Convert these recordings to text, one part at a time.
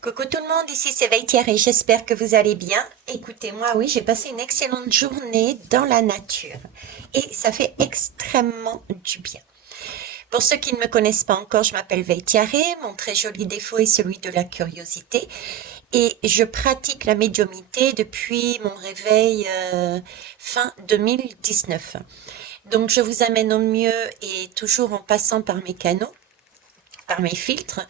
Coucou tout le monde, ici c'est Thierry, j'espère que vous allez bien. Écoutez, moi oui, j'ai passé une excellente journée dans la nature et ça fait extrêmement du bien. Pour ceux qui ne me connaissent pas encore, je m'appelle Thierry, mon très joli défaut est celui de la curiosité et je pratique la médiumnité depuis mon réveil fin 2019. Donc je vous amène au mieux et toujours en passant par mes canaux, par mes filtres,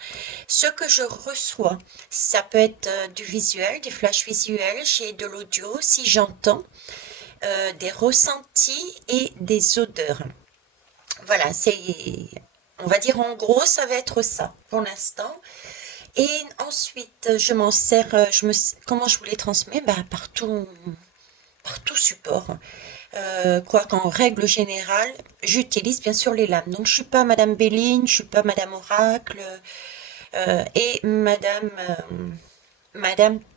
ce que je reçois. Ça peut être du visuel, des flashs visuels, j'ai de l'audio si j'entends, des ressentis et des odeurs. Voilà, on va dire en gros, ça va être ça pour l'instant. Et ensuite, je m'en sers, comment je vous les transmets? Bah, par tout support. Quoi qu'en règle générale, j'utilise bien sûr les lames. Donc je suis pas Madame Béline, je suis pas Madame Oracle et Madame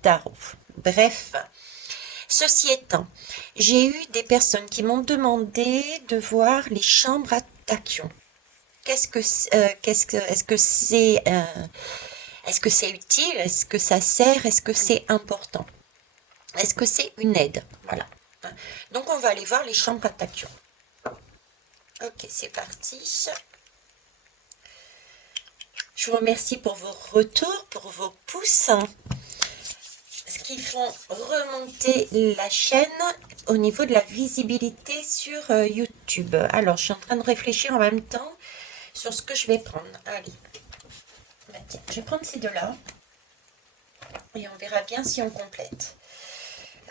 Tarot. Bref, ceci étant, j'ai eu des personnes qui m'ont demandé de voir les chambres à tachyon. Est-ce que c'est utile? Est-ce que ça sert? Est-ce que c'est important? Est-ce que c'est une aide? Voilà. Donc on va aller voir les chambres à tachyon. Ok, c'est parti. Je vous remercie pour vos retours, pour vos pouces, ce qui font remonter la chaîne au niveau de la visibilité sur YouTube. Alors, je suis en train de réfléchir en même temps sur ce que je vais prendre. Allez, bah, tiens, je vais prendre ces deux-là et on verra bien si on complète.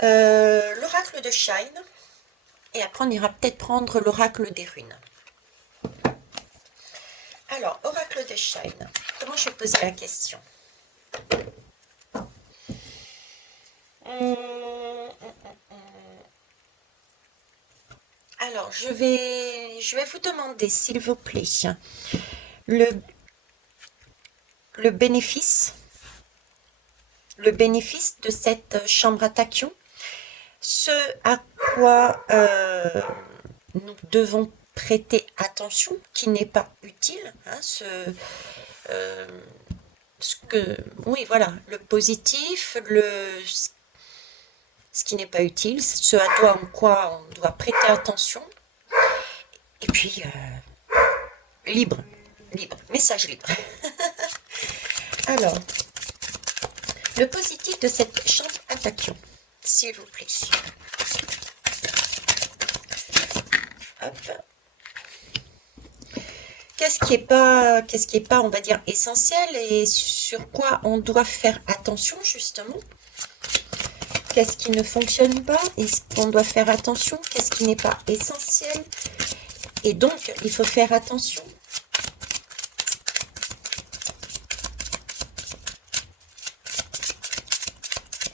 L'oracle de Shine et après on ira peut-être prendre l'oracle des runes. Alors, oracle de Shine, comment je vais poser la question? Alors, je vais vous demander, s'il vous plaît, le, le bénéfice de cette chambre à tachyon, ce à quoi nous devons prêter attention, qui n'est pas utile, hein, oui, voilà, le positif, ce qui n'est pas utile, ce à quoi on doit prêter attention, et puis libre, message libre. Alors, le positif de cette chambre à tachyon, s'il vous plaît. Hop. Qu'est-ce qui est pas, on va dire, essentiel et sur quoi on doit faire attention, justement? Qu'est-ce qui ne fonctionne pas? Est-ce qu'on doit faire attention? Qu'est-ce qui n'est pas essentiel? Et donc, il faut faire attention.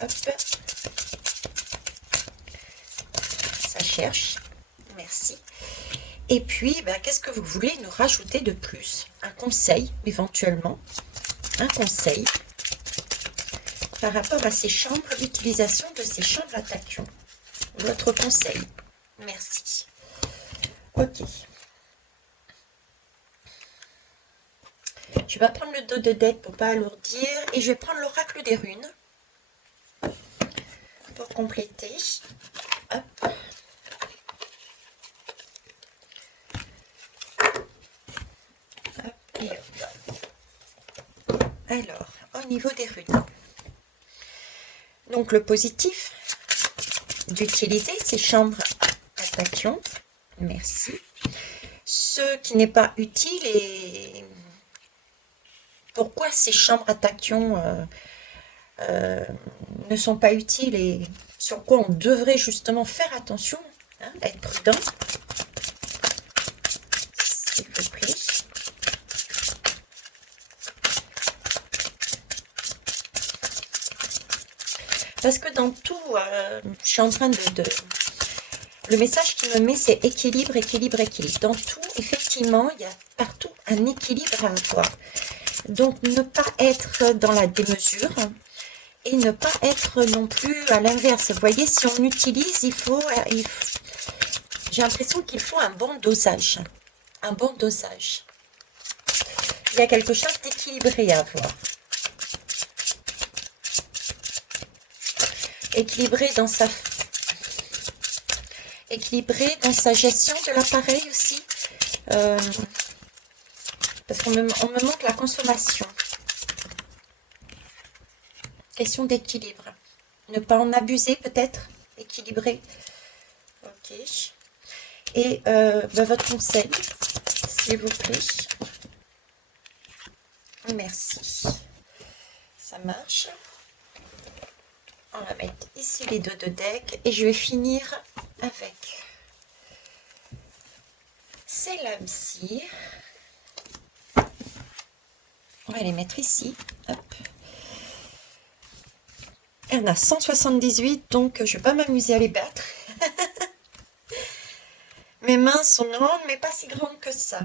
Hop. Ça cherche. Merci. Et puis, ben, qu'est-ce que vous voulez nous rajouter de plus? Un conseil, éventuellement. Un conseil par rapport à ces chambres, l'utilisation de ces chambres à tachyon. Votre conseil. Merci. Ok. Je vais prendre le dos de deck pour ne pas alourdir. Et je vais prendre l'oracle des runes. Pour compléter. Hop. Hop et hop. Alors, au niveau des runes. Donc le positif d'utiliser ces chambres à tachyon. Merci. Ce qui n'est pas utile et pourquoi ces chambres à tachyon ne sont pas utiles et sur quoi on devrait justement faire attention, hein, être prudent. S'il vous plaît. Parce que dans tout, je suis en train le message qui me met, c'est équilibre, équilibre, équilibre. Dans tout, effectivement, il y a partout un équilibre à avoir. Donc, ne pas être dans la démesure et ne pas être non plus à l'inverse. Vous voyez, si on utilise, j'ai l'impression qu'il faut un bon dosage. Un bon dosage. Il y a quelque chose d'équilibré à avoir. équilibré dans sa gestion de l'appareil aussi. Parce qu'on me montre la consommation. Question d'équilibre. Ne pas en abuser peut-être. Équilibrer. Ok. Et votre conseil, s'il vous plaît. Merci. Ça marche. On va mettre ici les deux de deck. Et je vais finir avec ces lames-ci. On va les mettre ici. Hop. Il y en a 178, donc je ne vais pas m'amuser à les battre. Mes mains sont grandes, mais pas si grandes que ça.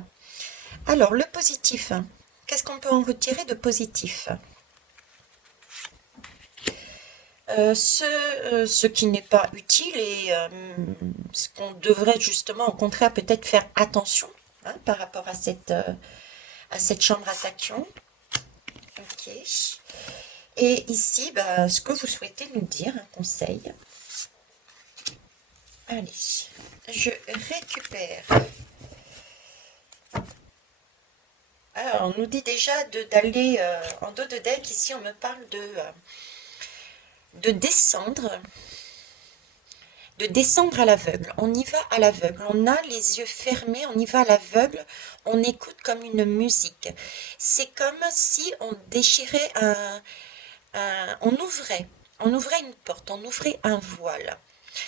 Alors, le positif. Qu'est-ce qu'on peut en retirer de positif? Ce qui n'est pas utile et ce qu'on devrait justement, au contraire, peut-être faire attention par rapport à cette chambre à tachyon. Ok. Et ici, ce que vous souhaitez nous dire, un conseil. Allez, je récupère. Alors, on nous dit déjà d'aller en dos de deck. Ici, on me parle de descendre à l'aveugle. On y va à l'aveugle. On a les yeux fermés, on y va à l'aveugle. On écoute comme une musique. C'est comme si on déchirait on ouvrait une porte, on ouvrait un voile.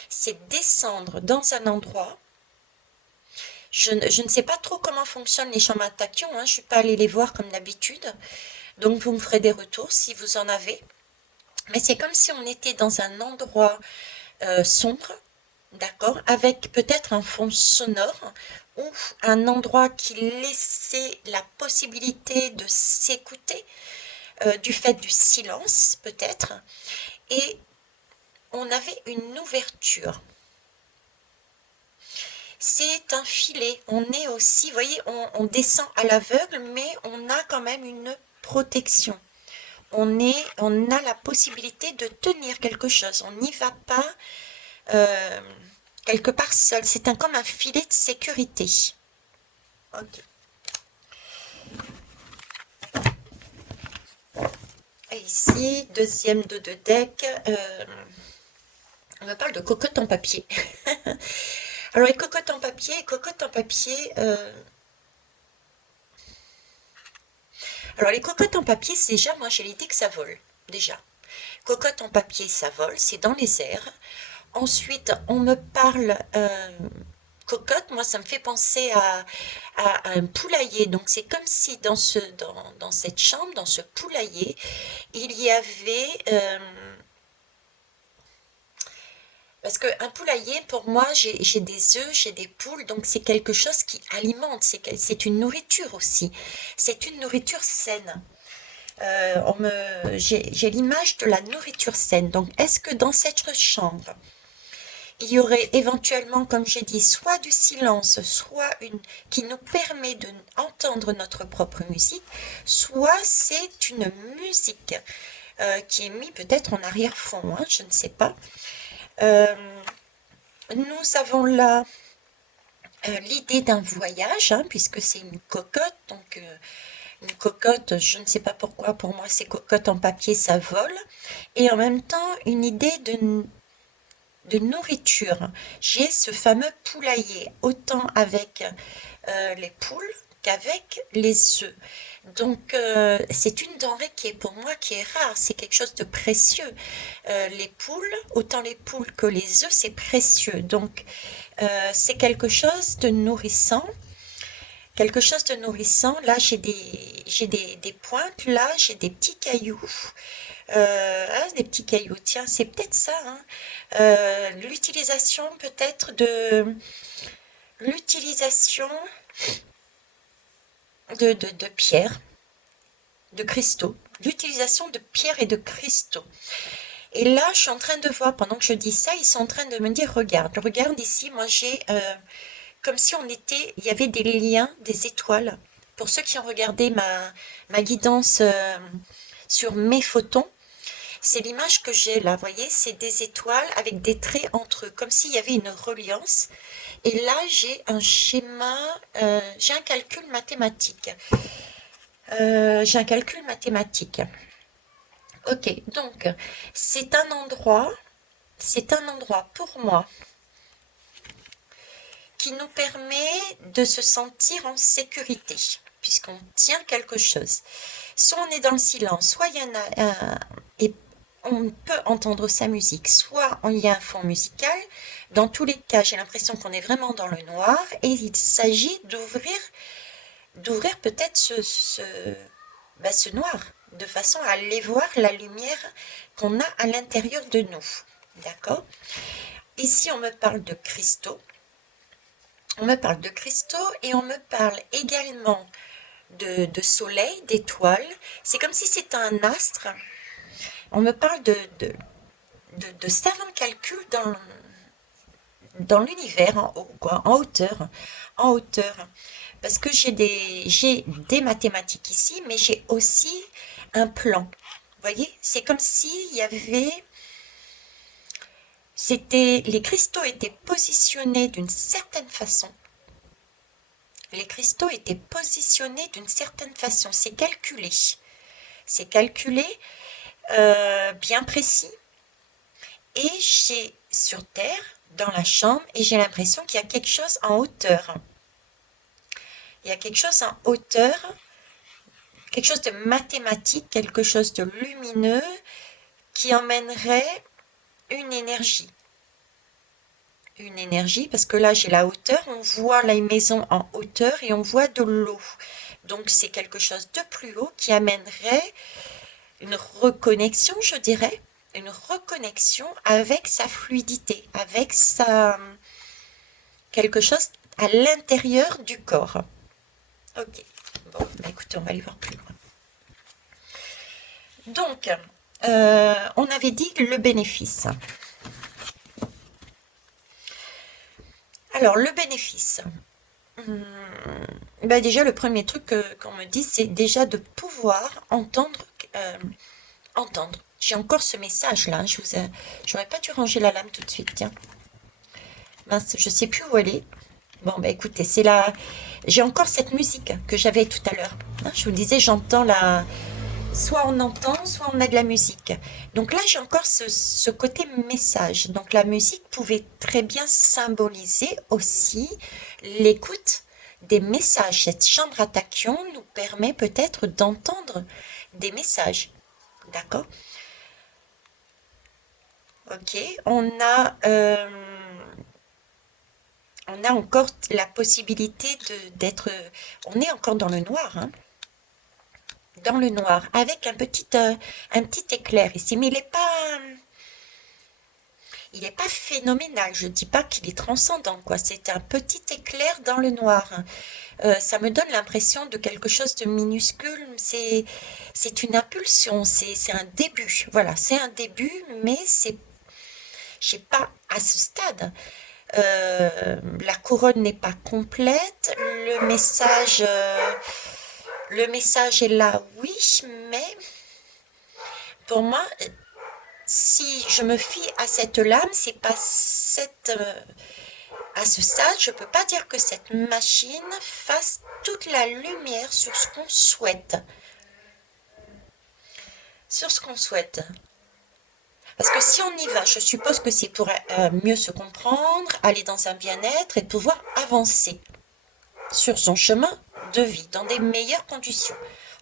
C'est descendre dans un endroit. Je ne sais pas trop comment fonctionnent les chambres à tachyon, je ne suis pas allée les voir comme d'habitude, donc vous me ferez des retours si vous en avez. Mais c'est comme si on était dans un endroit sombre, d'accord, avec peut-être un fond sonore, ou un endroit qui laissait la possibilité de s'écouter, du fait du silence peut-être, et on avait une ouverture. C'est un filet, on est aussi, vous voyez, on descend à l'aveugle, mais on a quand même une protection. On a la possibilité de tenir quelque chose, on n'y va pas quelque part seul, c'est comme un filet de sécurité. Ok. Et ici, deuxième dos de deck, on me parle de cocotte en papier. Alors les cocottes en papier, alors les cocottes en papier, c'est déjà, moi j'ai l'idée que ça vole, déjà. Cocotte en papier, ça vole, c'est dans les airs. Ensuite, on me parle cocotte, moi ça me fait penser à un poulailler. Donc c'est comme si dans cette chambre, dans ce poulailler, il y avait... parce qu'un poulailler, pour moi, j'ai des œufs, j'ai des poules, donc c'est quelque chose qui alimente, c'est une nourriture aussi. C'est une nourriture saine. J'ai l'image de la nourriture saine. Donc, est-ce que dans cette chambre, il y aurait éventuellement, comme j'ai dit, soit du silence, soit qui nous permet d'entendre notre propre musique, soit c'est une musique qui est mise peut-être en arrière-fond, je ne sais pas. Nous avons là l'idée d'un voyage, puisque c'est une cocotte, donc une cocotte, je ne sais pas pourquoi, pour moi ces cocottes en papier ça vole, et en même temps une idée de nourriture. J'ai ce fameux poulailler, autant avec les poules qu'avec les œufs. Donc c'est une denrée qui est pour moi qui est rare, c'est quelque chose de précieux. Les poules, autant les poules que les œufs, c'est précieux. Donc c'est quelque chose de nourrissant. Quelque chose de nourrissant. Là, j'ai des pointes. Là, j'ai des petits cailloux. Des petits cailloux. Tiens, c'est peut-être ça. L'utilisation peut-être de... L'utilisation de pierres, de cristaux. L'utilisation de pierres et de cristaux. Et là, je suis en train de voir, pendant que je dis ça, ils sont en train de me dire, regarde ici, moi j'ai... comme si il y avait des liens, des étoiles. Pour ceux qui ont regardé ma guidance sur mes photons, C'est l'image que j'ai là, vous voyez, c'est des étoiles avec des traits entre eux, comme s'il y avait une reliance. Et là, j'ai un schéma, j'ai un calcul mathématique. J'ai un calcul mathématique. Ok, donc c'est un endroit pour moi qui nous permet de se sentir en sécurité, puisqu'on tient quelque chose. Soit on est dans le silence, soit il y en a un, et on peut entendre sa musique, soit il y a un fond musical. Dans tous les cas, j'ai l'impression qu'on est vraiment dans le noir et il s'agit d'ouvrir peut-être ce noir, de façon à aller voir la lumière qu'on a à l'intérieur de nous. D'accord? Ici, on me parle de cristaux. On me parle de cristaux et on me parle également de soleil, d'étoiles. C'est comme si c'était un astre. On me parle de savants calculs dans l'univers, en haut, quoi, en hauteur. Parce que j'ai des mathématiques ici, mais j'ai aussi un plan. Vous voyez, c'est comme s'il y avait, les cristaux étaient positionnés d'une certaine façon. Les cristaux étaient positionnés d'une certaine façon. C'est calculé. C'est calculé, bien précis. Et j'ai sur Terre, dans la chambre, et j'ai l'impression qu'il y a quelque chose en hauteur. Il y a quelque chose en hauteur, quelque chose de mathématique, quelque chose de lumineux qui emmènerait une énergie. Une énergie, parce que là j'ai la hauteur, on voit la maison en hauteur et on voit de l'eau. Donc c'est quelque chose de plus haut qui amènerait une reconnexion, je dirais, une reconnexion avec sa fluidité, avec quelque chose à l'intérieur du corps. Ok, bon, bah écoutez, on va aller voir plus loin. Donc, on avait dit le bénéfice. Alors, le bénéfice. Ben déjà, le premier truc qu'on me dit, c'est déjà de pouvoir entendre. Entendre. J'ai encore ce message-là. J'aurais pas dû ranger la lame tout de suite, tiens. Mince, je sais plus où elle est. Bon, bah écoutez, c'est là. J'ai encore cette musique que j'avais tout à l'heure. Hein, je vous disais, j'entends la. Soit on entend, soit on a de la musique. Donc là, j'ai encore ce côté message. Donc la musique pouvait très bien symboliser aussi l'écoute des messages. Cette chambre à tachyon nous permet peut-être d'entendre des messages. D'accord? Ok, on a encore la possibilité d'être, on est encore dans le noir, hein, dans le noir, avec un petit éclair ici, mais il est pas phénoménal. Je dis pas qu'il est transcendant, quoi. C'est un petit éclair dans le noir. Ça me donne l'impression de quelque chose de minuscule. C'est une impulsion, c'est un début. Voilà, c'est un début, mais je sais pas à ce stade. La couronne n'est pas complète. Le message est là, oui, mais pour moi, si je me fie à cette lame, c'est pas à ce stade, je peux pas dire que cette machine fasse toute la lumière sur ce qu'on souhaite. Sur ce qu'on souhaite. Parce que si on y va, je suppose que c'est pour mieux se comprendre, aller dans un bien-être et pouvoir avancer sur son chemin de vie dans des meilleures conditions.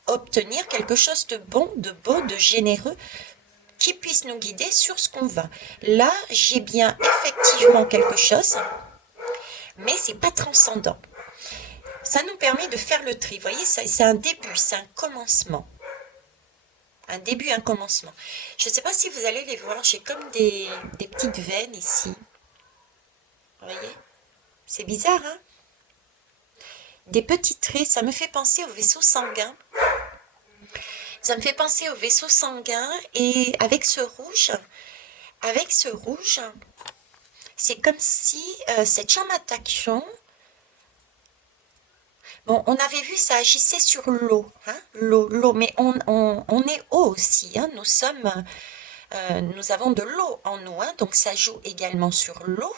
Obtenir quelque chose de bon, de beau, de généreux qui puisse nous guider sur ce qu'on va. Là, j'ai bien effectivement quelque chose, mais c'est pas transcendant. Ça nous permet de faire le tri. Vous voyez, c'est un début, c'est un commencement. Un début, un commencement. Je ne sais pas si vous allez les voir, j'ai comme des petites veines ici. Vous voyez? C'est bizarre, hein? Des petits traits, ça me fait penser au vaisseau sanguin. Ça me fait penser au vaisseau sanguin et avec ce rouge, c'est comme si cette chambre à tachyon, bon, on avait vu ça agissait sur l'eau, hein, l'eau, mais on est haut aussi, hein, nous sommes nous avons de l'eau en nous, hein, donc ça joue également sur l'eau.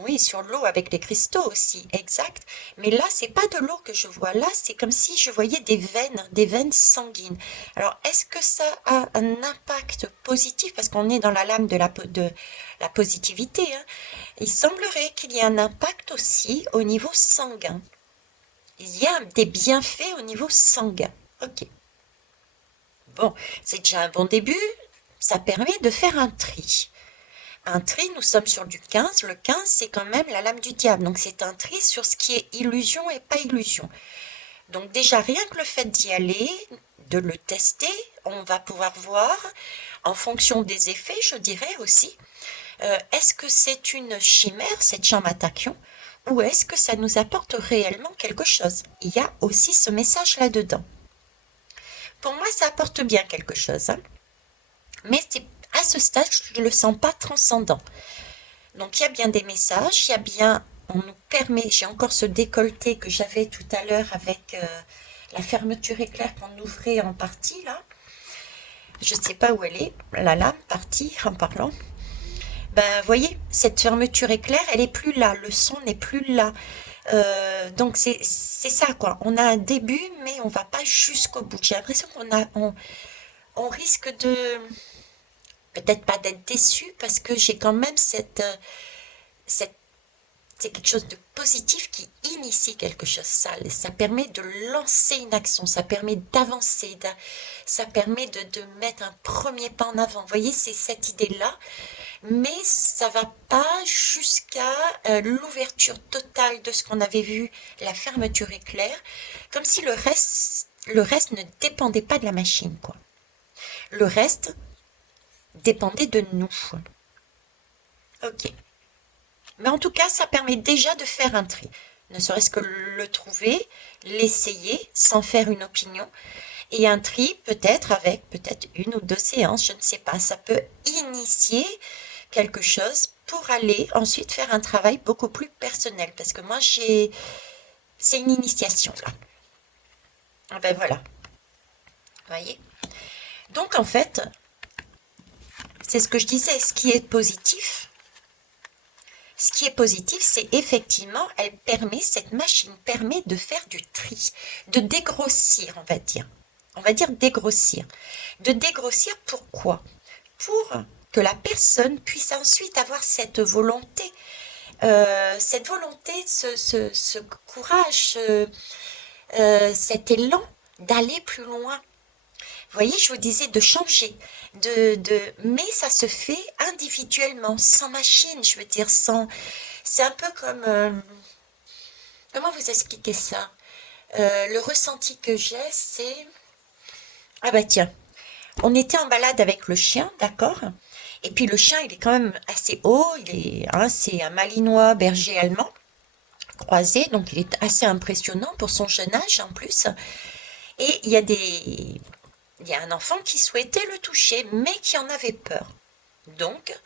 Oui, sur l'eau avec les cristaux aussi, exact. Mais là, c'est pas de l'eau que je vois. Là, c'est comme si je voyais des veines sanguines. Alors, est-ce que ça a un impact positif? Parce qu'on est dans la lame de la positivité, hein. Il semblerait qu'il y ait un impact aussi au niveau sanguin. Il y a des bienfaits au niveau sanguin. Ok. Bon, c'est déjà un bon début. Ça permet de faire un tri. Un tri, nous sommes sur du 15. Le 15, c'est quand même la lame du diable. Donc, c'est un tri sur ce qui est illusion et pas illusion. Donc, déjà, rien que le fait d'y aller, de le tester, on va pouvoir voir, en fonction des effets, je dirais aussi, est-ce que c'est une chimère, cette chambre à tachyon, ou est-ce que ça nous apporte réellement quelque chose? Il y a aussi ce message là-dedans. Pour moi, ça apporte bien quelque chose, hein. Mais à ce stade, je ne le sens pas transcendant. Donc il y a bien des messages, il y a bien, on nous permet, j'ai encore ce décolleté que j'avais tout à l'heure avec la fermeture éclair qu'on ouvrait en partie là. Je ne sais pas où elle est, la lame partie en parlant. Ben, vous voyez, cette fermeture éclair, elle est plus là, le son n'est plus là. Donc c'est ça quoi. On a un début, mais on va pas jusqu'au bout. J'ai l'impression on risque de peut-être pas d'être déçu parce que j'ai quand même cette c'est quelque chose de positif qui initie quelque chose. Ça permet de lancer une action, ça permet d'avancer, ça permet de mettre un premier pas en avant. Vous voyez, c'est cette idée-là, mais ça va pas jusqu'à l'ouverture totale de ce qu'on avait vu, la fermeture éclair, comme si le reste ne dépendait pas de la machine, quoi. Le reste dépendait de nous. Ok. Mais en tout cas, ça permet déjà de faire un tri. Ne serait-ce que le trouver, l'essayer, sans faire une opinion. Et un tri, peut-être avec peut-être une ou deux séances, je ne sais pas. Ça peut initier quelque chose pour aller ensuite faire un travail beaucoup plus personnel. Parce que moi, c'est une initiation, là. Ah ben voilà. Vous voyez? Donc, en fait, c'est ce que je disais, ce qui est positif, c'est effectivement, cette machine permet de faire du tri, de dégrossir, on va dire. On va dire dégrossir. De dégrossir pourquoi? Pour que la personne puisse ensuite avoir cette volonté, ce courage, cet élan d'aller plus loin. Vous voyez, je vous disais de changer, mais ça se fait individuellement, sans machine, je veux dire, c'est un peu comme, comment vous expliquer ça? Le ressenti que j'ai, c'est, ah bah tiens, on était en balade avec le chien, d'accord? Et puis le chien, il est quand même assez haut, c'est un Malinois berger allemand, croisé, donc il est assez impressionnant pour son jeune âge en plus. Et il y a un enfant qui souhaitait le toucher, mais qui en avait peur. Donc,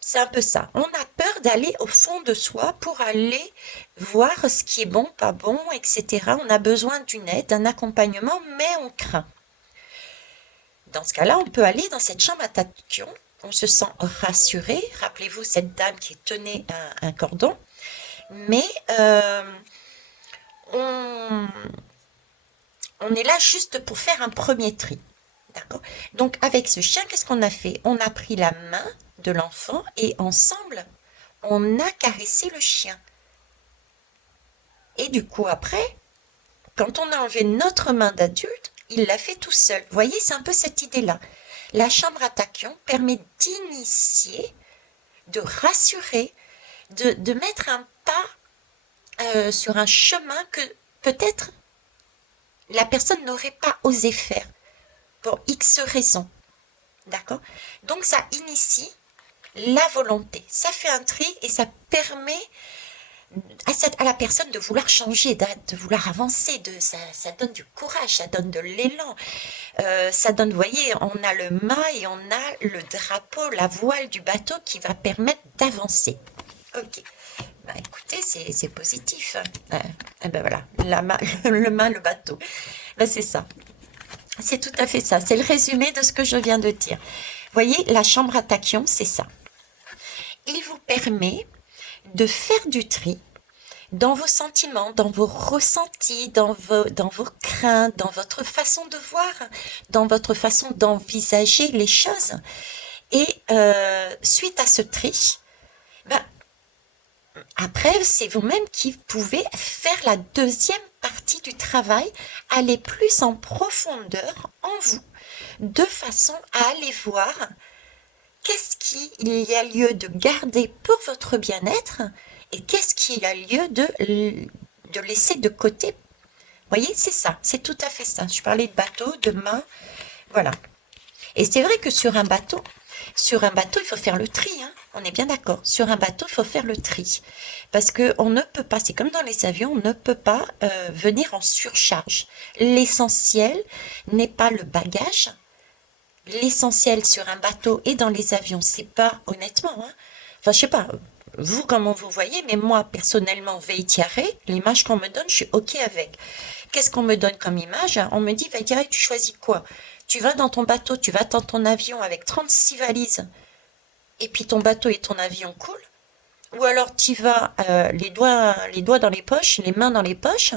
c'est un peu ça. On a peur d'aller au fond de soi pour aller voir ce qui est bon, pas bon, etc. On a besoin d'une aide, d'un accompagnement, mais on craint. Dans ce cas-là, on peut aller dans cette chambre à tachyon. On se sent rassuré. Rappelez-vous cette dame qui tenait un cordon. Mais on est là juste pour faire un premier tri. D'accord? Donc, avec ce chien, qu'est-ce qu'on a fait? On a pris la main de l'enfant et ensemble, on a caressé le chien. Et du coup, après, quand on a enlevé notre main d'adulte, il l'a fait tout seul. Vous voyez, c'est un peu cette idée-là. La chambre à tachyon permet d'initier, de rassurer, de mettre un pas sur un chemin que peut-être la personne n'aurait pas osé faire pour X raisons. D'accord? Donc ça initie la volonté. Ça fait un tri et ça permet à la personne de vouloir changer, de vouloir avancer. Ça donne du courage, ça donne de l'élan. Ça donne, vous voyez, on a le mât et on a le drapeau, la voile du bateau qui va permettre d'avancer. Ok. Bah, écoutez, c'est positif. Ben voilà, le mât, le bateau. Ben, c'est ça. C'est tout à fait ça. C'est le résumé de ce que je viens de dire. Voyez, la chambre à tachyon, c'est ça. Il vous permet de faire du tri dans vos sentiments, dans vos ressentis, dans vos craintes, dans votre façon de voir, dans votre façon d'envisager les choses. Et suite à ce tri, ben, après, c'est vous-même qui pouvez faire la deuxième partie du travail, aller plus en profondeur en vous, de façon à aller voir qu'est-ce qu'il y a lieu de garder pour votre bien-être et qu'est-ce qu'il y a lieu de laisser de côté. Vous voyez, c'est ça, c'est tout à fait ça. Je parlais de bateau, de main, voilà. Et c'est vrai que sur un bateau, il faut faire le tri, hein. On est bien d'accord. Sur un bateau, il faut faire le tri. Parce que on ne peut pas, c'est comme dans les avions, on ne peut pas venir en surcharge. L'essentiel n'est pas le bagage. L'essentiel sur un bateau et dans les avions, c'est pas, honnêtement, hein. Enfin, je sais pas, vous, comment vous voyez, mais moi, personnellement, Veitiaré, l'image qu'on me donne, je suis OK avec. Qu'est-ce qu'on me donne comme image? On me dit, Veitiaré, tu choisis quoi? Tu vas dans ton bateau, tu vas dans ton avion avec 36 valises, et puis ton bateau et ton avion coulent? Ou alors tu vas les doigts dans les poches, les mains dans les poches,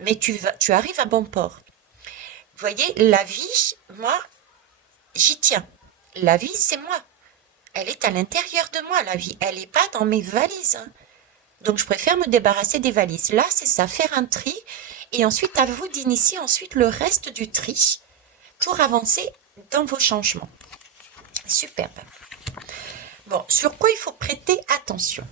mais tu arrives à bon port. Vous voyez, la vie, moi, j'y tiens. La vie, c'est moi. Elle est à l'intérieur de moi, la vie. Elle n'est pas dans mes valises, hein. Donc, je préfère me débarrasser des valises. Là, c'est ça, faire un tri. Et ensuite, à vous d'initier ensuite le reste du tri pour avancer dans vos changements. Superbe. Bon, sur quoi il faut prêter attention?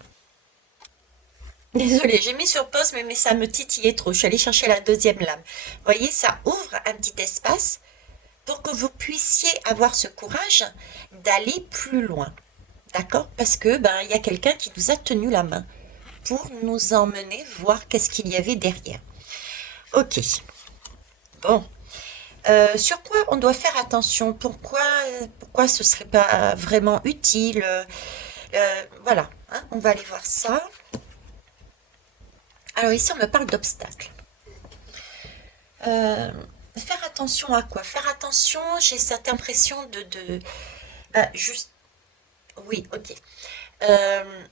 Désolée, j'ai mis sur pause, mais ça me titillait trop. Je suis allée chercher la deuxième lame. Vous voyez, ça ouvre un petit espace pour que vous puissiez avoir ce courage d'aller plus loin. D'accord? Parce que il y a quelqu'un qui nous a tenu la main pour nous emmener voir qu'est-ce qu'il y avait derrière. Ok. Bon. Sur quoi on doit faire attention? Pourquoi ce serait pas vraiment utile? Voilà, hein, on va aller voir ça. Alors ici, on me parle d'obstacles. Faire attention à quoi? Faire attention, j'ai cette impression juste... Oui, ok. Euh,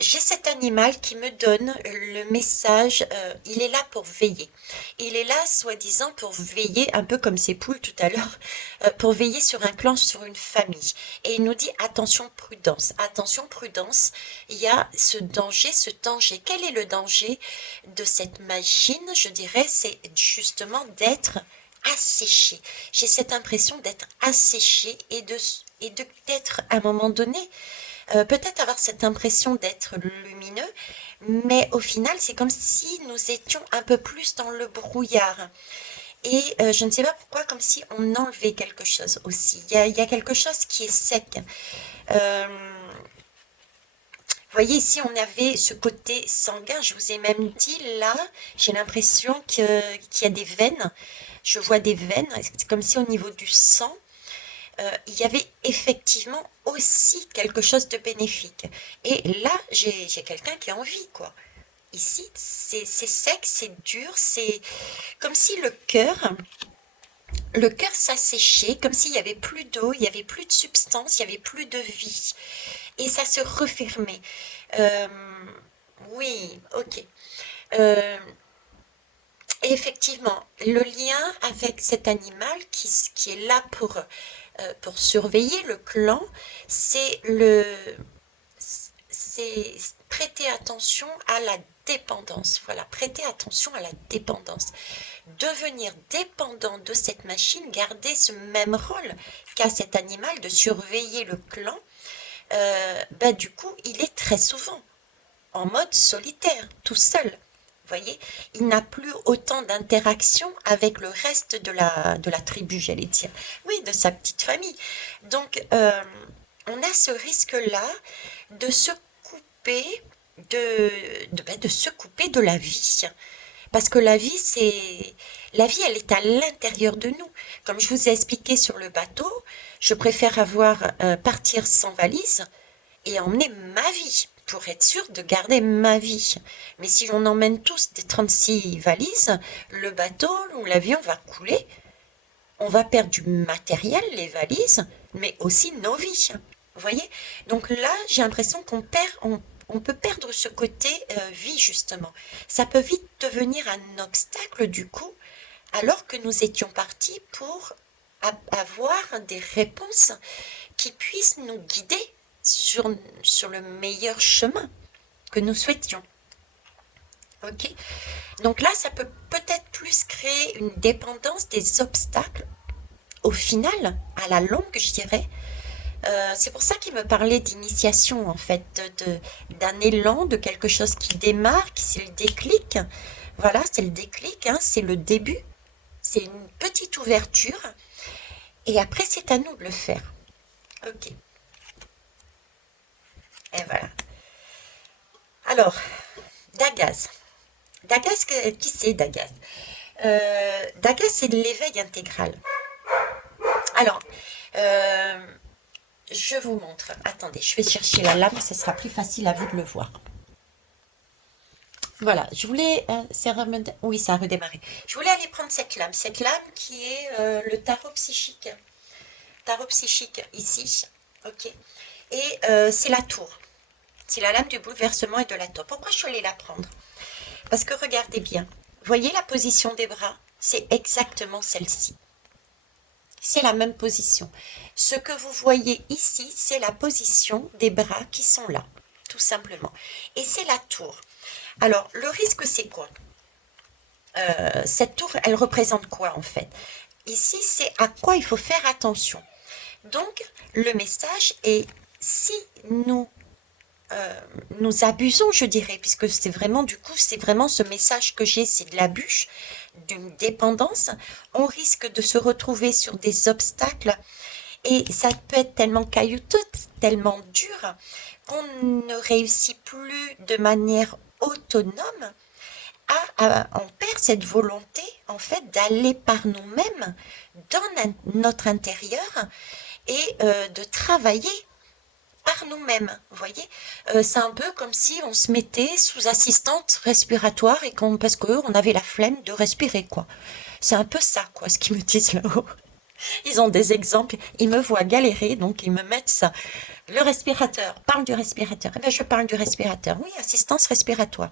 J'ai cet animal qui me donne le message, il est là pour veiller. Il est là, soi-disant, pour veiller, un peu comme ces poules tout à l'heure, pour veiller sur un clan, sur une famille. Et il nous dit attention, prudence. Attention, prudence, il y a ce danger, ce danger. Quel est le danger de cette machine? Je dirais, c'est justement d'être asséché. J'ai cette impression d'être asséché d'être à un moment donné peut-être avoir cette impression d'être lumineux, mais au final, c'est comme si nous étions un peu plus dans le brouillard. Et je ne sais pas pourquoi, comme si on enlevait quelque chose aussi. Il y a quelque chose qui est sec. Euh, Vous voyez, ici, on avait ce côté sanguin. Je vous ai même dit, là, j'ai l'impression qu'il y a des veines. Je vois des veines. C'est comme si au niveau du sang, il y avait effectivement aussi quelque chose de bénéfique. Et là, j'ai quelqu'un qui a envie, quoi. Ici, c'est sec, c'est dur, c'est comme si le cœur s'asséchait, comme s'il n'y avait plus d'eau, il n'y avait plus de substance, il n'y avait plus de vie. Et ça se refermait. Euh, oui, ok. Euh, et effectivement, le lien avec cet animal qui est là pour surveiller le clan, c'est c'est prêter attention à la dépendance. Voilà, prêter attention à la dépendance. Devenir dépendant de cette machine, garder ce même rôle qu'a cet animal de surveiller le clan, du coup, il est très souvent en mode solitaire, tout seul. Vous voyez, il n'a plus autant d'interaction avec le reste de la tribu, j'allais dire. Oui, de sa petite famille. Donc, on a ce risque-là de se couper de se couper de la vie. Parce que la vie, elle est à l'intérieur de nous. Comme je vous ai expliqué sur le bateau, je préfère partir sans valise et emmener ma vie, pour être sûr de garder ma vie. Mais si on emmène tous des 36 valises, le bateau ou l'avion va couler. On va perdre du matériel, les valises, mais aussi nos vies. Vous voyez? Donc là, j'ai l'impression on peut perdre ce côté vie, justement. Ça peut vite devenir un obstacle, du coup, alors que nous étions partis pour avoir des réponses qui puissent nous guider sur le meilleur chemin que nous souhaitions. Ok? Donc là, ça peut peut-être plus créer une dépendance des obstacles au final, à la longue, je dirais. C'est pour ça qu'il me parlait d'initiation, en fait, d'un élan, de quelque chose qui démarre, qui c'est le déclic. Voilà, c'est le déclic, hein, c'est le début, c'est une petite ouverture, et après, c'est à nous de le faire. Ok, et voilà. Alors, Dagaz. Dagaz, qui c'est Dagaz? Dagaz, c'est de l'éveil intégral. Alors, je vous montre. Attendez, je vais chercher la lame, ce sera plus facile à vous de le voir. Voilà, je voulais... oui, ça a redémarré. Je voulais aller prendre cette lame qui est le tarot psychique. Tarot psychique, ici. Ok. Et c'est la tour. C'est la lame du bouleversement et de la tour. Pourquoi je suis allée la prendre? Parce que regardez bien. Voyez la position des bras? C'est exactement celle-ci. C'est la même position. Ce que vous voyez ici, c'est la position des bras qui sont là, tout simplement. Et c'est la tour. Alors, le risque, c'est quoi? Cette tour, elle représente quoi, en fait? Ici, c'est à quoi il faut faire attention. Donc, le message est, si nous abusons, je dirais, puisque c'est vraiment, du coup, c'est vraiment ce message que j'ai, c'est de l'abus, d'une dépendance, on risque de se retrouver sur des obstacles et ça peut être tellement caillouteux, tellement dur, qu'on ne réussit plus de manière autonome on perd cette volonté, en fait, d'aller par nous-mêmes dans notre intérieur et de travailler par nous-mêmes, vous voyez. C'est un peu comme si on se mettait sous assistante respiratoire et parce qu'on avait la flemme de respirer, quoi. C'est un peu ça, quoi, ce qu'ils me disent là-haut. Ils ont des exemples, ils me voient galérer, donc ils me mettent ça. Le respirateur, parle du respirateur. Eh bien, je parle du respirateur. Oui, assistance respiratoire.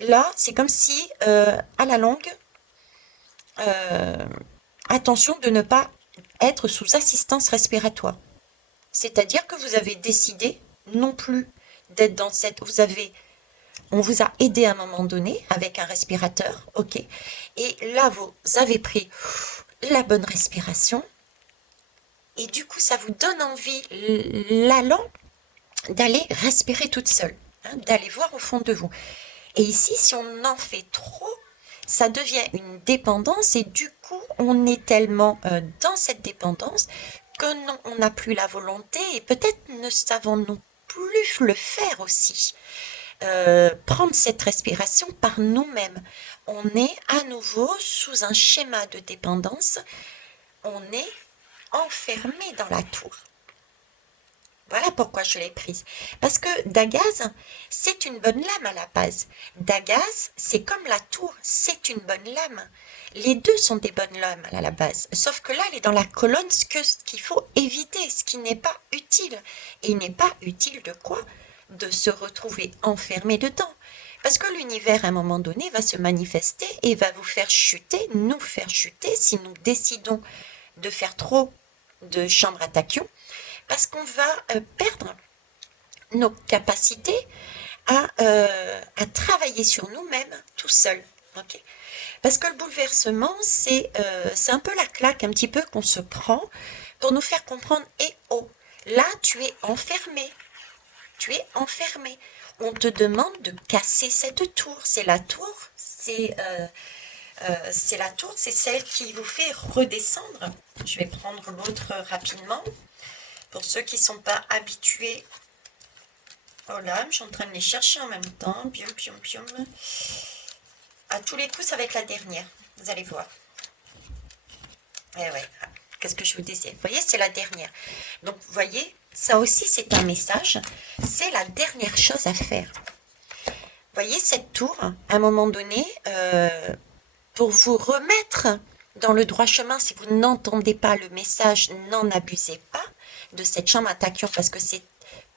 Là, c'est comme si, à la longue, attention de ne pas être sous assistance respiratoire. C'est-à-dire que vous avez décidé non plus d'être dans cette... on vous a aidé à un moment donné avec un respirateur, ok. Et là, vous avez pris la bonne respiration. Et du coup, ça vous donne envie, l'allant, d'aller respirer toute seule, hein, d'aller voir au fond de vous. Et ici, si on en fait trop, ça devient une dépendance et du coup, on est tellement dans cette dépendance que non, on n'a plus la volonté et peut-être ne savons-nous plus le faire aussi. Prendre cette respiration par nous-mêmes. On est à nouveau sous un schéma de dépendance. On est enfermé dans la tour. Voilà pourquoi je l'ai prise. Parce que Dagaz, c'est une bonne lame à la base. Dagaz, c'est comme la tour, c'est une bonne lame. Les deux sont des bonnes lames à la base. Sauf que là, elle est dans la colonne, ce qu'il faut éviter, ce qui n'est pas utile. Et il n'est pas utile de quoi? De se retrouver enfermé dedans. Parce que l'univers, à un moment donné, va se manifester et va vous faire chuter, nous faire chuter, si nous décidons de faire trop de chambres à tachyon, parce qu'on va perdre nos capacités à travailler sur nous-mêmes tout seul. Okay, parce que le bouleversement, c'est un peu la claque un petit peu qu'on se prend pour nous faire comprendre, et oh, là, tu es enfermé. Tu es enfermé. On te demande de casser cette tour. C'est la tour, c'est la tour, c'est celle qui vous fait redescendre. Je vais prendre l'autre rapidement. Pour ceux qui ne sont pas habitués aux lames, je suis en train de les chercher en même temps. Pium, pium, pium. À tous les coups, ça va être la dernière. Vous allez voir. Eh ouais. qu'est-ce que je vous disais? Vous voyez, c'est la dernière. Donc, vous voyez, ça aussi, c'est un message. C'est la dernière chose à faire. Vous voyez, cette tour, à un moment donné, pour vous remettre dans le droit chemin, si vous n'entendez pas le message, n'en abusez pas de cette chambre à tachyon, parce que c'est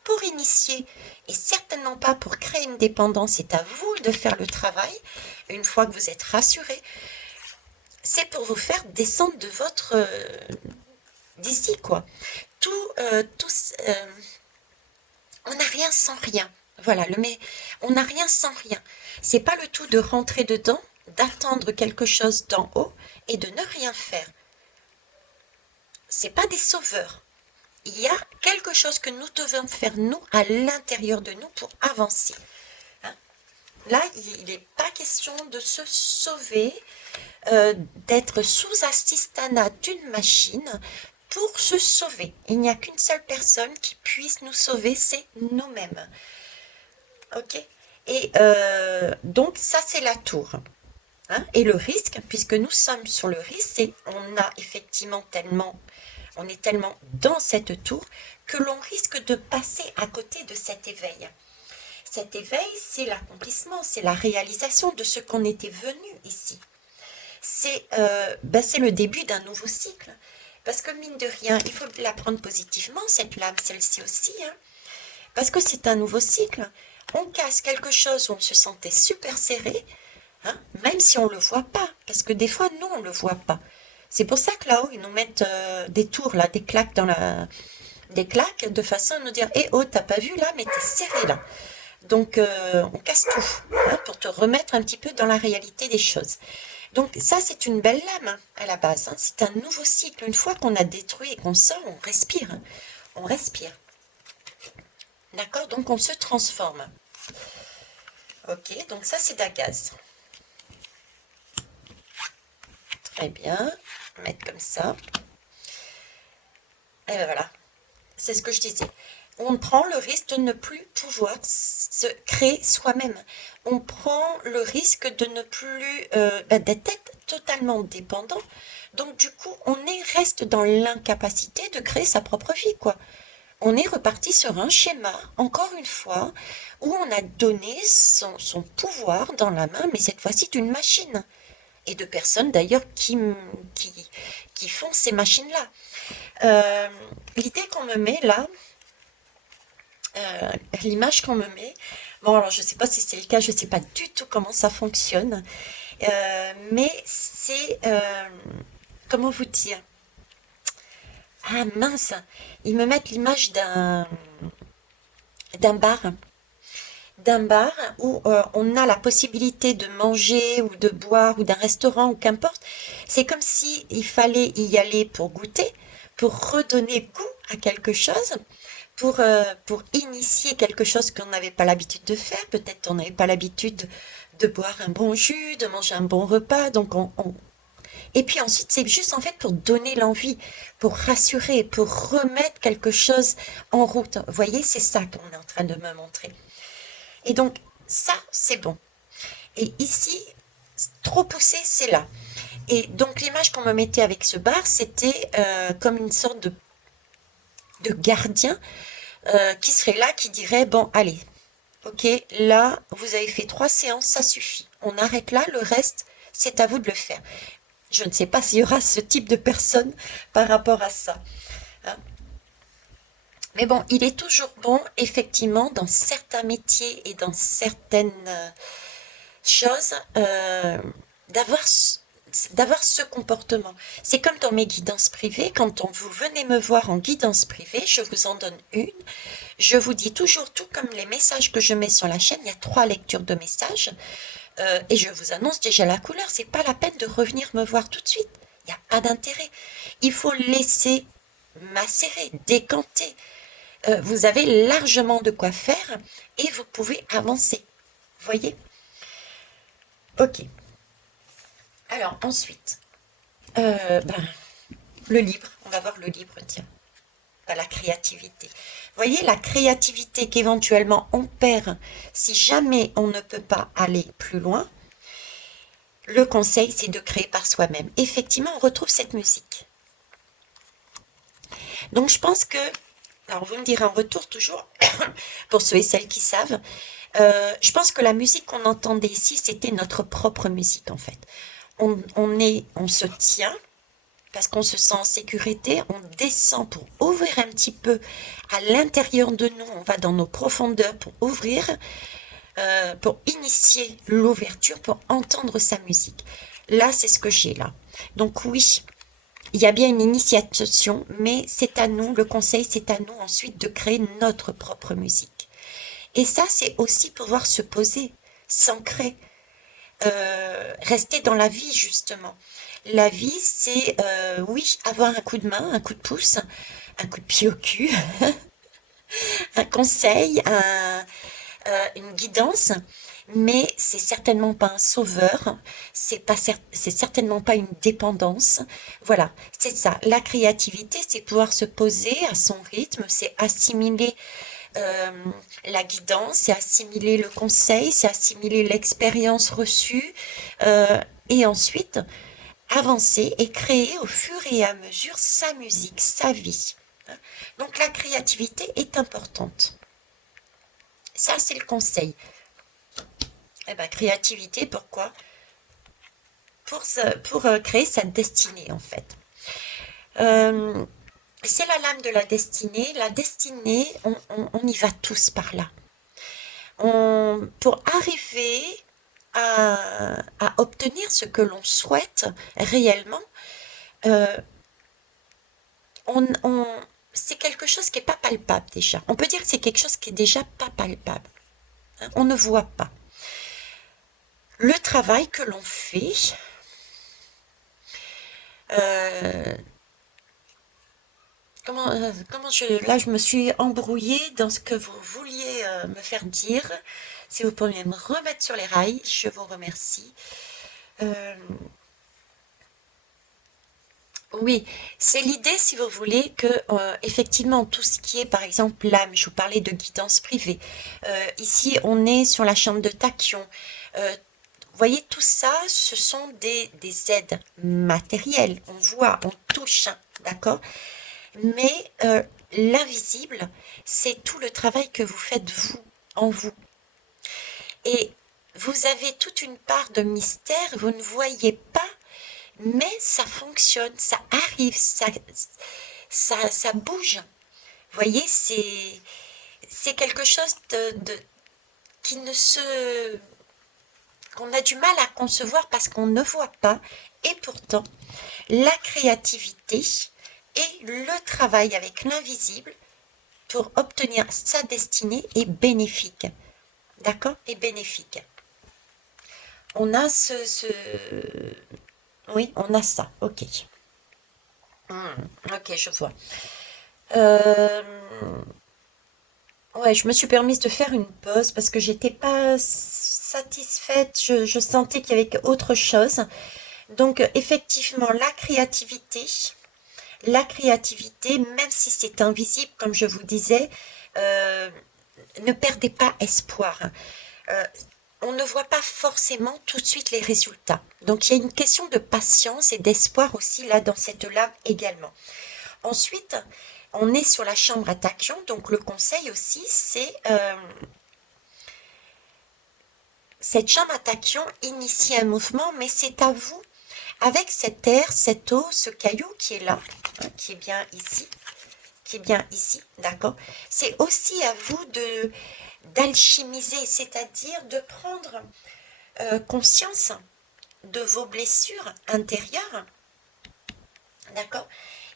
pour initier et certainement pas pour créer une dépendance. C'est à vous de faire le travail. Une fois que vous êtes rassuré, c'est pour vous faire descendre de votre d'ici, quoi. On n'a rien sans rien. Voilà, mais on n'a rien sans rien. C'est pas le tout de rentrer dedans, d'attendre quelque chose d'en haut et de ne rien faire. C'est pas des sauveurs. Il y a quelque chose que nous devons faire, nous, à l'intérieur de nous pour avancer. Hein? Là, il n'est pas question de se sauver, d'être sous assistana d'une machine pour se sauver. Il n'y a qu'une seule personne qui puisse nous sauver, c'est nous-mêmes. Ok? Et donc, ça, c'est la tour. Hein? Et le risque, puisque nous sommes sur le risque, c'est on a effectivement on est tellement dans cette tour que l'on risque de passer à côté de cet éveil. Cet éveil, c'est l'accomplissement, c'est la réalisation de ce qu'on était venu ici. C'est le début d'un nouveau cycle. Parce que mine de rien, il faut la prendre positivement, cette lame, celle-ci aussi. Hein, parce que c'est un nouveau cycle. On casse quelque chose où on se sentait super serré, hein, même si on ne le voit pas. Parce que des fois, nous, on ne le voit pas. C'est pour ça que là-haut, ils nous mettent des tours, là, des claques des claques, de façon à nous dire, oh, t'as pas vu là, mais t'es serré là. Donc, on casse tout, hein, pour te remettre un petit peu dans la réalité des choses. Donc, ça, c'est une belle lame, hein, à la base. Hein. C'est un nouveau cycle. Une fois qu'on a détruit et qu'on sort, on respire. Hein. On respire. D'accord? Donc, on se transforme. Ok, donc ça, c'est d'Agaz. Très bien. Mettre comme ça. Et ben voilà. C'est ce que je disais. On prend le risque de ne plus pouvoir se créer soi-même. On prend le risque de ne plus d'être totalement dépendant. Donc du coup, reste dans l'incapacité de créer sa propre vie, quoi. On est reparti sur un schéma, encore une fois, où on a donné son pouvoir dans la main, mais cette fois-ci d'une machine. Et de personnes d'ailleurs qui font ces machines-là. L'idée qu'on me met là, l'image qu'on me met, bon alors je ne sais pas si c'est le cas, je ne sais pas du tout comment ça fonctionne, mais c'est, comment vous dire, ah mince, ils me mettent l'image d'un bar où on a la possibilité de manger ou de boire ou d'un restaurant ou qu'importe. C'est comme si il fallait y aller pour goûter, pour redonner goût à quelque chose, pour initier quelque chose qu'on n'avait pas l'habitude de faire. Peut-être on n'avait pas l'habitude de boire un bon jus, de manger un bon repas. Donc Et puis ensuite, c'est juste en fait pour donner l'envie, pour rassurer, pour remettre quelque chose en route. Vous voyez, c'est ça qu'on est en train de me montrer. Et donc, ça, c'est bon. Et ici, trop poussé, c'est là. Et donc, l'image qu'on me mettait avec ce bar, c'était comme une sorte de gardien qui serait là, qui dirait, bon, allez, ok, là, vous avez fait 3 séances, ça suffit. On arrête là, le reste, c'est à vous de le faire. Je ne sais pas s'il y aura ce type de personne par rapport à ça. Hein. Mais bon, il est toujours bon, effectivement, dans certains métiers et dans certaines choses, d'avoir ce comportement. C'est comme dans mes guidances privées, quand vous venez me voir en guidance privée, je vous en donne une. Je vous dis toujours, tout comme les messages que je mets sur la chaîne, il y a 3 lectures de messages, et je vous annonce déjà la couleur. C'est pas la peine de revenir me voir tout de suite. Il n'y a pas d'intérêt. Il faut laisser macérer, décanter. Vous avez largement de quoi faire et vous pouvez avancer. Voyez? Ok. Alors ensuite, le libre. On va voir le libre, tiens. La créativité. Voyez la créativité qu'éventuellement on perd si jamais on ne peut pas aller plus loin. Le conseil, c'est de créer par soi-même. Effectivement, on retrouve cette musique. Donc je pense que, alors vous me direz en retour toujours, pour ceux et celles qui savent, je pense que la musique qu'on entendait ici, c'était notre propre musique en fait. On se tient parce qu'on se sent en sécurité, on descend pour ouvrir un petit peu à l'intérieur de nous, on va dans nos profondeurs pour ouvrir, pour initier l'ouverture, pour entendre sa musique. Là, c'est ce que j'ai là. Donc oui, il y a bien une initiation, mais c'est à nous, le conseil, c'est à nous ensuite de créer notre propre musique. Et ça, c'est aussi pouvoir se poser, s'ancrer, rester dans la vie, justement. La vie, c'est, oui, avoir un coup de main, un coup de pouce, un coup de pied au cul, un conseil, une guidance, mais c'est certainement pas un sauveur, c'est certainement pas une dépendance. Voilà, c'est ça. La créativité, c'est pouvoir se poser à son rythme, c'est assimiler la guidance, c'est assimiler le conseil, c'est assimiler l'expérience reçue, et ensuite avancer et créer au fur et à mesure sa musique, sa vie. Donc la créativité est importante. Ça, c'est le conseil. Eh ben, créativité, pourquoi? Pour créer sa destinée, en fait. Euh, c'est la lame de la destinée. La destinée, on y va tous par là. Pour arriver à obtenir ce que l'on souhaite réellement, euh, on, c'est quelque chose qui n'est pas palpable déjà. On peut dire que c'est quelque chose qui est déjà pas palpable. Hein. On ne voit pas. Le travail que l'on fait, euh, là je me suis embrouillée dans ce que vous vouliez me faire dire. Si vous pourriez me remettre sur les rails, je vous remercie. Euh, oui, c'est l'idée, si vous voulez, que effectivement tout ce qui est, par exemple, l'âme, je vous parlais de guidance privée. Ici, on est sur la chambre de tachyon. Vous voyez, tout ça, ce sont des aides matérielles. On voit, on touche, hein, d'accord? Mais l'invisible, c'est tout le travail que vous faites vous, en vous. Et vous avez toute une part de mystère, vous ne voyez pas, mais ça fonctionne, ça arrive, ça bouge. Vous voyez, c'est quelque chose qui ne se, qu'on a du mal à concevoir parce qu'on ne voit pas. Et pourtant, la créativité et le travail avec l'invisible pour obtenir sa destinée est bénéfique. D'accord? Est bénéfique. On a Oui, on a ça. Ok. Ok, je vois. Euh, Ouais, je me suis permise de faire une pause parce que j'étais pas satisfaite. Je sentais qu'il y avait autre chose. Donc, effectivement, la créativité, même si c'est invisible, comme je vous disais, euh, ne perdez pas espoir. Euh, on ne voit pas forcément tout de suite les résultats. Donc, il y a une question de patience et d'espoir aussi là dans cette lame également. Ensuite, on est sur la chambre à tachyon, donc le conseil aussi, c'est cette chambre à tachyon initie un mouvement, mais c'est à vous, avec cette terre, cette eau, ce caillou qui est là, hein, qui est bien ici, d'accord? C'est aussi à vous d'alchimiser, c'est-à-dire de prendre conscience de vos blessures intérieures, d'accord?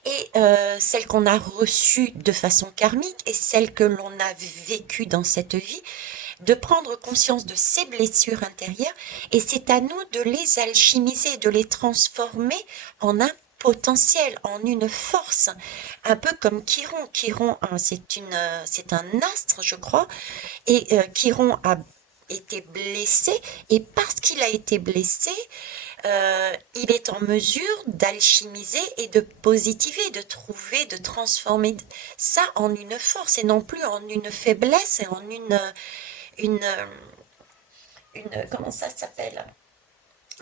Et celles qu'on a reçues de façon karmique et celles que l'on a vécues dans cette vie, de prendre conscience de ces blessures intérieures et c'est à nous de les alchimiser, de les transformer en un potentiel, en une force, un peu comme Chiron. Chiron, hein, c'est un astre, je crois, et Chiron a été blessé et parce qu'il a été blessé, il est en mesure d'alchimiser et de positiver, de trouver, de transformer ça en une force et non plus en une faiblesse et en une, comment ça s'appelle?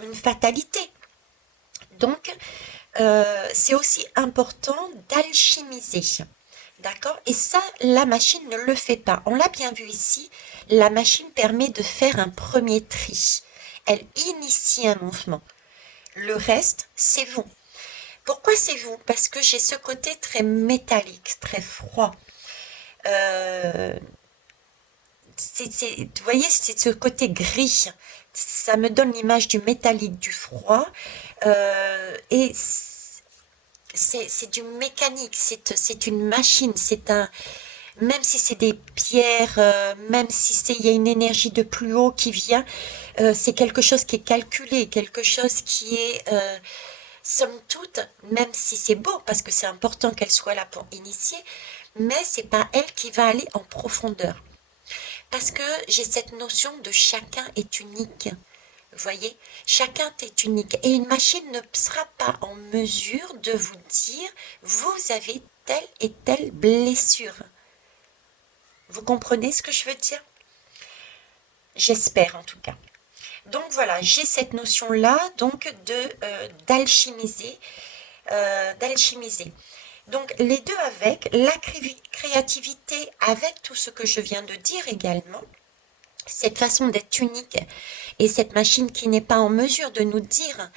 Une fatalité. Donc, c'est aussi important d'alchimiser. D'accord? Et ça, la machine ne le fait pas. On l'a bien vu ici, la machine permet de faire un premier tri. Elle initie un mouvement. Le reste, c'est vous. Pourquoi c'est vous? Parce que j'ai ce côté très métallique, très froid. Euh, vous voyez, c'est ce côté gris. Ça me donne l'image du métallique, du froid. Et c'est du mécanique, c'est une machine, c'est un, même si c'est des pierres, même si il y a une énergie de plus haut qui vient, c'est quelque chose qui est calculé, quelque chose qui est, somme toute, même si c'est beau, parce que c'est important qu'elle soit là pour initier, mais c'est pas elle qui va aller en profondeur. Parce que j'ai cette notion de chacun est unique. Vous voyez, chacun est unique. Et une machine ne sera pas en mesure de vous dire, vous avez telle et telle blessure. Vous comprenez ce que je veux dire? J'espère en tout cas. Donc voilà, j'ai cette notion-là, donc d'alchimiser, d'alchimiser. Donc les deux avec, la créativité avec tout ce que je viens de dire également, cette façon d'être unique et cette machine qui n'est pas en mesure de nous dire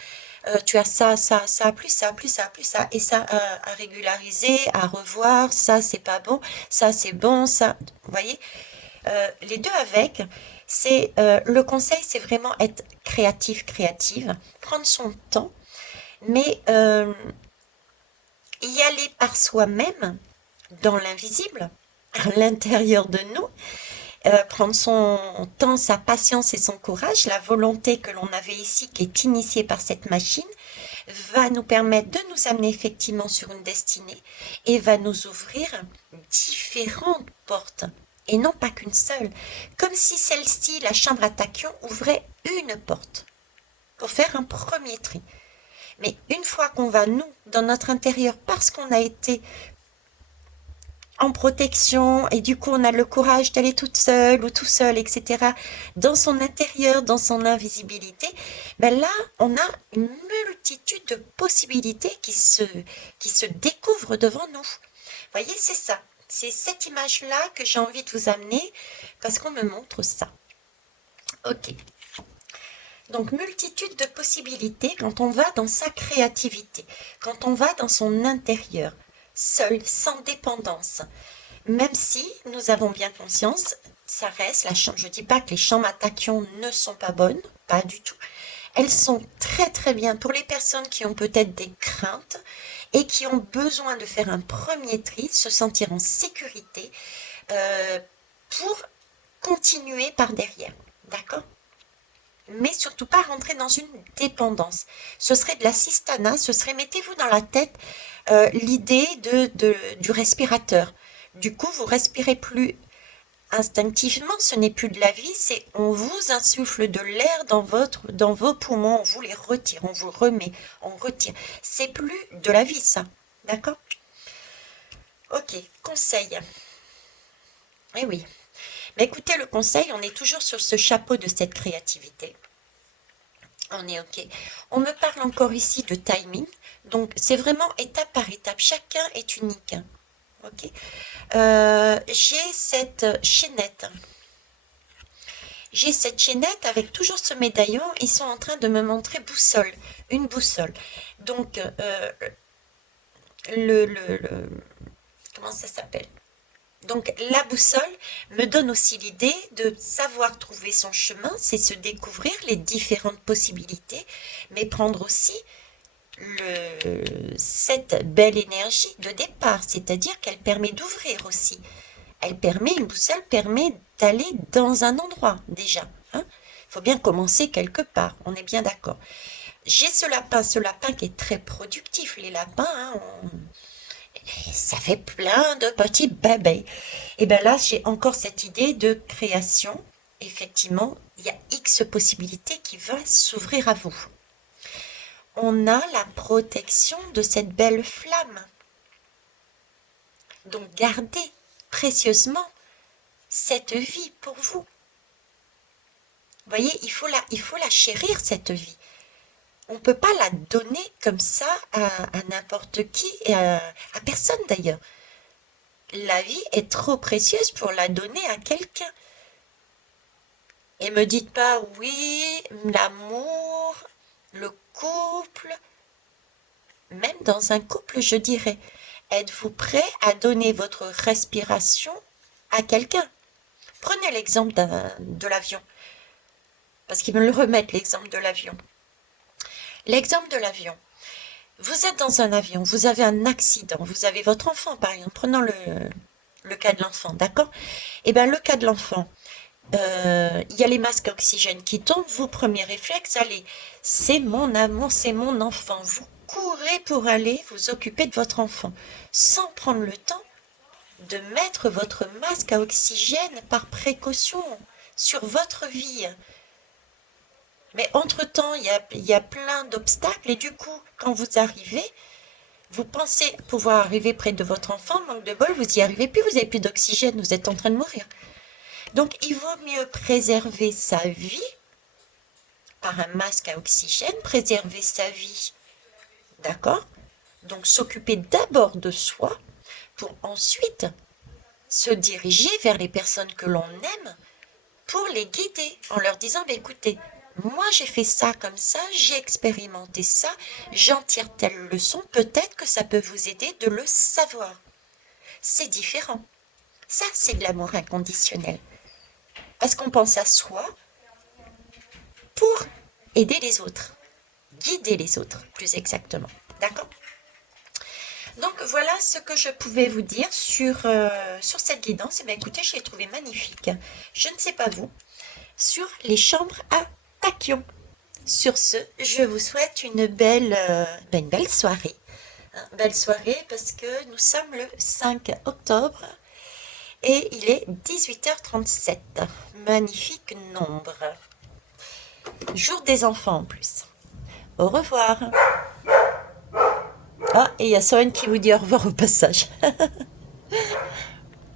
tu as ça, ça, ça, plus ça, plus ça, plus ça, et ça à régulariser, à revoir, ça c'est pas bon, ça c'est bon, ça, vous voyez, les deux avec, c'est le conseil, c'est vraiment être créatif, créative, prendre son temps, mais y aller par soi-même, dans l'invisible, à l'intérieur de nous, prendre son temps, sa patience et son courage, la volonté que l'on avait ici, qui est initiée par cette machine, va nous permettre de nous amener effectivement sur une destinée et va nous ouvrir différentes portes et non pas qu'une seule, comme si celle-ci, la chambre à tachyon, ouvrait une porte pour faire un premier tri. Mais une fois qu'on va, nous, dans notre intérieur, parce qu'on a été en protection et du coup on a le courage d'aller toute seule ou tout seul, etc., dans son intérieur, dans son invisibilité, ben là on a une multitude de possibilités qui se découvrent devant nous. Vous voyez, c'est ça. C'est cette image-là que j'ai envie de vous amener parce qu'on me montre ça. Ok. Donc, multitude de possibilités quand on va dans sa créativité, quand on va dans son intérieur, seul, sans dépendance. Même si nous avons bien conscience, ça reste la chambre. Je ne dis pas que les chambres à tachyon ne sont pas bonnes, pas du tout. Elles sont très très bien pour les personnes qui ont peut-être des craintes et qui ont besoin de faire un premier tri, se sentir en sécurité pour continuer par derrière. D'accord? Mais surtout pas rentrer dans une dépendance. Ce serait de l'assistanat, ce serait, mettez-vous dans la tête l'idée du respirateur. Du coup, vous respirez plus instinctivement, ce n'est plus de la vie, c'est on vous insuffle de l'air dans vos poumons, on vous les retire, on vous remet, on retire. C'est plus de la vie, ça. D'accord? Ok, conseil. Eh oui. Mais écoutez, le conseil, on est toujours sur ce chapeau de cette créativité. On est ok. On me parle encore ici de timing. Donc, c'est vraiment étape par étape. Chacun est unique. Ok. J'ai cette chaînette. J'ai cette chaînette avec toujours ce médaillon. Ils sont en train de me montrer boussole. Une boussole. Donc, comment ça s'appelle? Donc la boussole me donne aussi l'idée de savoir trouver son chemin, c'est se découvrir les différentes possibilités, mais prendre aussi cette belle énergie de départ, c'est-à-dire qu'elle permet d'ouvrir aussi. Une boussole permet d'aller dans un endroit déjà. Hein. Il faut bien commencer quelque part, on est bien d'accord. J'ai ce lapin qui est très productif. Les lapins, hein, ça fait plein de petits bébés. Et bien là, j'ai encore cette idée de création. Effectivement, il y a X possibilités qui vont s'ouvrir à vous. On a la protection de cette belle flamme. Donc gardez précieusement cette vie pour vous. Vous voyez, il faut la chérir, cette vie. On ne peut pas la donner comme ça à n'importe qui et à personne d'ailleurs. La vie est trop précieuse pour la donner à quelqu'un. Et me dites pas, oui, l'amour, le couple, même dans un couple, je dirais, êtes-vous prêt à donner votre respiration à quelqu'un? Prenez l'exemple de l'avion, parce qu'ils me le remettent, l'exemple de l'avion. L'exemple de l'avion. Vous êtes dans un avion, vous avez un accident, vous avez votre enfant, par exemple, prenons le cas de l'enfant, d'accord? Eh bien, le cas de l'enfant, il y a les masques à oxygène qui tombent, vous, premier réflexe, allez, c'est mon amour, c'est mon enfant. Vous courez pour aller vous occuper de votre enfant, sans prendre le temps de mettre votre masque à oxygène par précaution sur votre vie. Mais entre-temps, il y a plein d'obstacles et du coup, quand vous arrivez, vous pensez pouvoir arriver près de votre enfant, manque de bol, vous n'y arrivez plus, vous n'avez plus d'oxygène, vous êtes en train de mourir. Donc, il vaut mieux préserver sa vie par un masque à oxygène, préserver sa vie, d'accord? Donc, s'occuper d'abord de soi pour ensuite se diriger vers les personnes que l'on aime pour les guider en leur disant, bah, écoutez, moi j'ai fait ça comme ça, j'ai expérimenté ça, j'en tire telle leçon, peut-être que ça peut vous aider de le savoir. C'est différent. Ça, c'est de l'amour inconditionnel. Parce qu'on pense à soi pour aider les autres, guider les autres, plus exactement. D'accord? Donc voilà ce que je pouvais vous dire sur cette guidance. Et bien écoutez, je l'ai trouvé magnifique. Je ne sais pas vous, sur les chambres à tachyon. Sur ce, je vous souhaite une belle soirée. Belle soirée parce que nous sommes le 5 octobre et il est 18h37. Magnifique nombre. Jour des enfants en plus. Au revoir. Ah, et il y a Soren qui vous dit au revoir au passage.